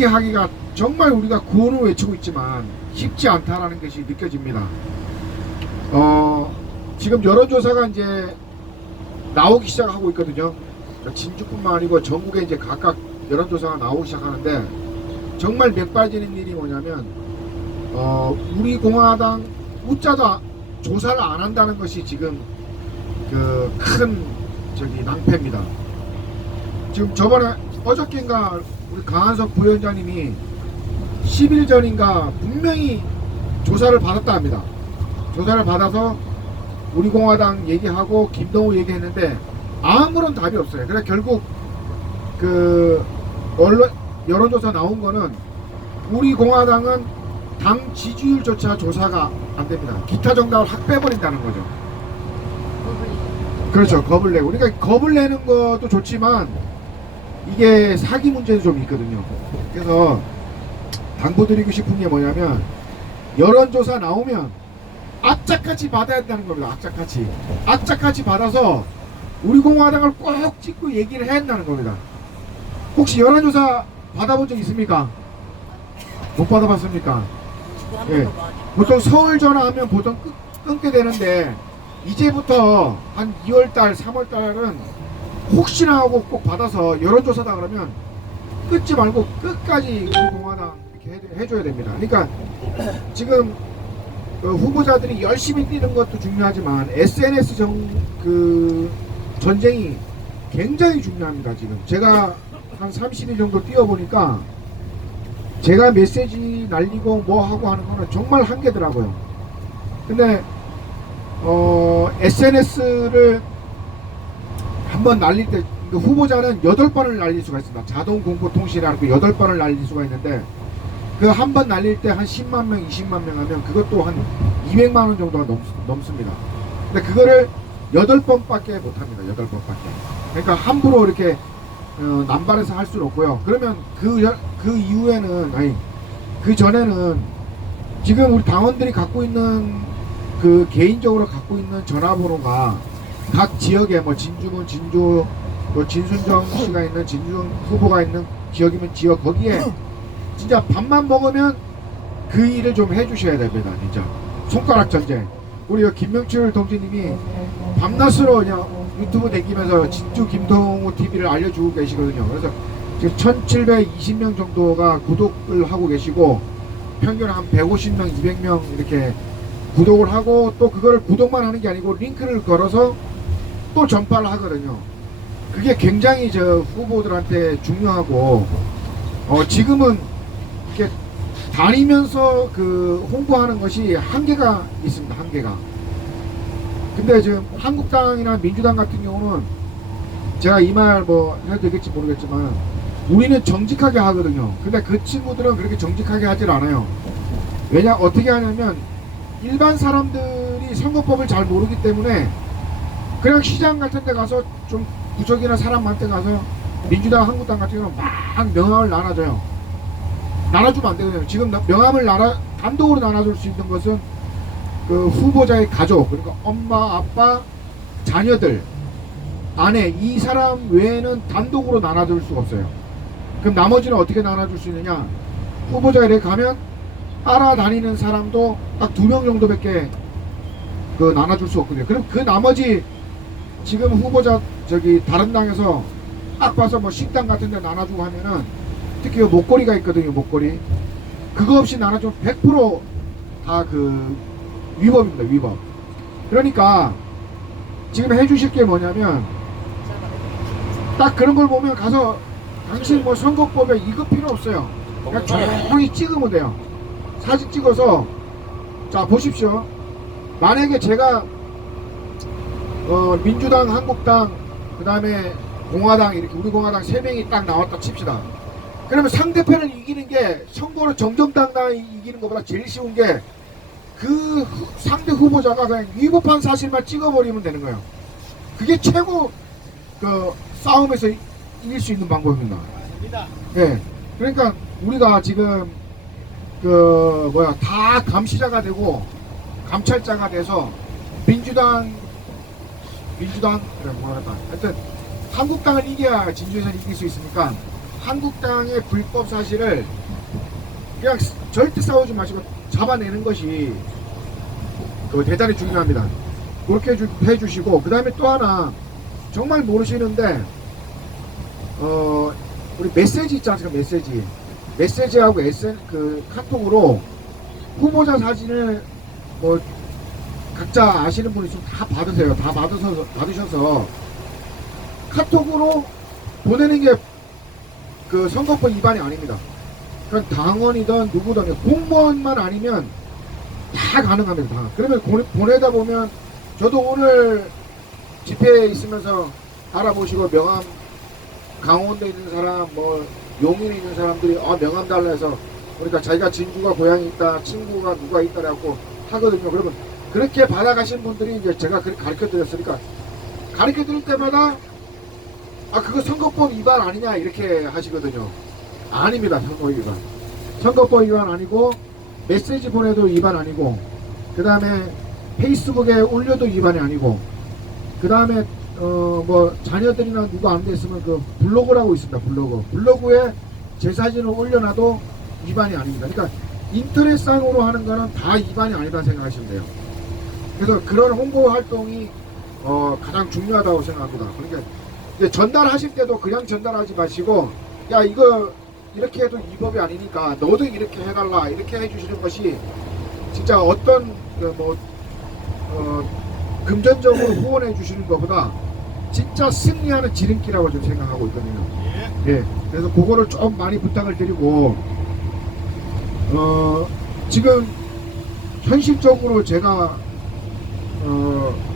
승리하기가 정말 우리가 구원을 외치고 있지만 쉽지 않다라는 것이 느껴집니다. 어, 지금 여론조사가 이제 나오기 시작하고 있거든요. 진주뿐만 아니고 전국에 이제 각각 여론조사가 나오기 시작하는데 정말 맥빠지는 일이 뭐냐면 어, 우리 공화당 우짜도 아- 조사를 안 한다는 것이 지금 그 큰 저기 낭패입니다. 지금 저번에 어저께인가 우리 강한석 부위원장님이 10일 전인가 분명히 조사를 받았다 합니다. 조사를 받아서 우리 공화당 얘기하고 김동우 얘기했는데 아무런 답이 없어요. 그래 결국 그 언론 여론조사 나온 거는 우리 공화당은 당 지지율조차 조사가 안 됩니다. 기타 정당을 확 빼버린다는 거죠. 그렇죠. 겁을 내고. 그러니까 겁을 내는 것도 좋지만 이게 사기 문제도 좀 있거든요. 그래서 당부드리고 싶은 게 뭐냐면 여론조사 나오면 악착같이 받아야 된다는 겁니다. 악착같이. 악착같이 받아서 우리 공화당을 꼭 찍고 얘기를 해야 한다는 겁니다. 혹시 여론조사 받아본 적 있습니까? 못 받아봤습니까? 예. 보통 서울 전화하면 보통 끊, 끊게 되는데 이제부터 한 2월달, 3월달은 혹시나 하고 꼭 받아서 여론조사다 그러면 끊지 말고 끝까지 우리 공화당 이렇게 해, 해줘야 됩니다. 그러니까 지금 그 후보자들이 열심히 뛰는 것도 중요하지만 SNS 정, 그 전쟁이 굉장히 중요합니다. 지금 제가 한 30일 정도 뛰어보니까 제가 메시지 날리고 뭐 하고 하는 거는 정말 한계더라고요. 근데 어, SNS를 한 번 날릴 때, 그 후보자는 8번을 날릴 수가 있습니다. 자동 공포 통신이라고 8번을 날릴 수가 있는데, 그 한 번 날릴 때 한 10만 명, 20만 명 하면 그것도 한 200만 원 정도가 넘, 넘습니다. 근데 그거를 8번밖에 못 합니다. 8번밖에. 그러니까 함부로 이렇게 어, 남발해서 할 수는 없고요. 그러면 그, 여- 그 이후에는, 아니, 그 전에는 지금 우리 당원들이 갖고 있는 그 개인적으로 갖고 있는 전화번호가 각 지역에 뭐 진주면 진주 또 진순정 씨가 있는 진순 후보가 있는 지역이면 지역 거기에 진짜 밥만 먹으면 그 일을 좀 해주셔야 됩니다 진짜. 손가락 전쟁. 우리 여 김명철 동지님이 밤낮으로 그냥 유튜브 댕기면서 진주 김동우 TV를 알려주고 계시거든요. 그래서 지금 1720명 정도가 구독을 하고 계시고 평균 한 150명 200명 이렇게 구독을 하고 또 그거를 구독만 하는 게 아니고 링크를 걸어서 또 전파를 하거든요. 그게 굉장히 저 후보들한테 중요하고 어 지금은 이렇게 다니면서 그 홍보하는 것이 한계가 있습니다. 한계가. 근데 지금 한국당이나 민주당 같은 경우는 제가 이 말 뭐 해도 되겠지 모르겠지만 우리는 정직하게 하거든요. 근데 그 친구들은 그렇게 정직하게 하질 않아요. 왜냐 어떻게 하냐면 일반 사람들이 선거법을 잘 모르기 때문에 그냥 시장 같은 데 가서 좀 구석이나 사람 많은 데 가서 민주당 한국당 같은 경우는 막 명함을 나눠줘요. 나눠주면 안 되거든요. 지금 나- 명함을 나눠 단독으로 나눠줄 수 있는 것은 그 후보자의 가족 그러니까 엄마 아빠 자녀들 아내 이 사람 외에는 단독으로 나눠줄 수가 없어요. 그럼 나머지는 어떻게 나눠줄 수 있느냐? 후보자에 가면 따라다니는 사람도 딱 두 명 정도밖에 그 나눠줄 수 없거든요. 그럼 그 나머지 지금 후보자 저기 다른 당에서 딱 봐서 뭐 식당 같은 데 나눠주고 하면은 특히 그 목걸이가 있거든요. 목걸이. 그거 없이 나눠주면 100%다 그 위법입니다. 위법. 그러니까 지금 해주실 게 뭐냐면 딱 그런 걸 보면 가서 당신 뭐 선거법에 이거 필요 없어요. 그냥 조용히 찍으면 돼요. 사진 찍어서 자 보십시오. 만약에 제가 어, 민주당, 한국당, 그 다음에 공화당 이렇게 우리 공화당 세 명이 딱 나왔다 칩시다. 그러면 상대편을 이기는 게 선거로 정정당당히 이기는 것보다 제일 쉬운 게 그 상대 후보자가 그냥 위법한 사실만 찍어버리면 되는 거예요. 그게 최고 그 싸움에서 이길 수 있는 방법입니다. 예. 그러니까 우리가 지금 그 뭐야 다 감시자가 되고 감찰자가 돼서 민주당 민주당 그래 뭐랄까 하여튼 한국당을 이겨야 진주에서 이길 수 있으니까 한국당의 불법 사실을 그냥 스- 절대 싸우지 마시고 잡아내는 것이 그 대단히 중요합니다. 그렇게 해주, 해주 시고 그 다음에 또 하나 정말 모르시는데 어 우리 메시지 있지 않습니까? 메시지. 메시지하고 SN 그 카톡으로 후보자 사진을 뭐 각자 아시는 분 있으면 다 받으세요 다 받으셔서 받으셔서 카톡으로 보내는 게 그 선거법 위반이 아닙니다. 그건 당원이든 누구든 공무원만 아니면 다 가능합니다. 다. 그러면 고- 보내다 보면 저도 오늘 집회에 있으면서 알아보시고 명함 강원도에 있는 사람 뭐 용인에 있는 사람들이 아 명함 달라 해서 그러니까 자기가 진주가 고향이 있다 친구가 누가 있다 라고 하거든요. 그러면 그렇게 받아가신 분들이 이제 제가 가르쳐 드렸으니까 가르쳐 드릴 때마다 아 그거 선거법 위반 아니냐 이렇게 하시거든요. 아닙니다 선거법 위반. 선거법 위반 아니고 메시지 보내도 위반 아니고 그 다음에 페이스북에 올려도 위반이 아니고 그 다음에 어 뭐 자녀들이나 누가 안 됐으면 그 블로그라고 있습니다 블로그 블로그에 제 사진을 올려놔도 위반이 아닙니다. 그러니까 인터넷상으로 하는 거는 다 위반이 아니다 생각하시면 돼요. 그래서 그런 홍보 활동이 어 가장 중요하다고 생각합니다. 그러니까 전달하실 때도 그냥 전달하지 마시고 야 이거 이렇게 해도 위법이 아니니까 너도 이렇게 해달라 이렇게 해주시는 것이 진짜 어떤 그뭐 어, 금전적으로 후원해 주시는 것보다 진짜 승리하는 지름길이라고 좀 생각하고 있거든요. 예. 그래서 그거를 좀 많이 부탁을 드리고 어 지금 현실적으로 제가 Oh.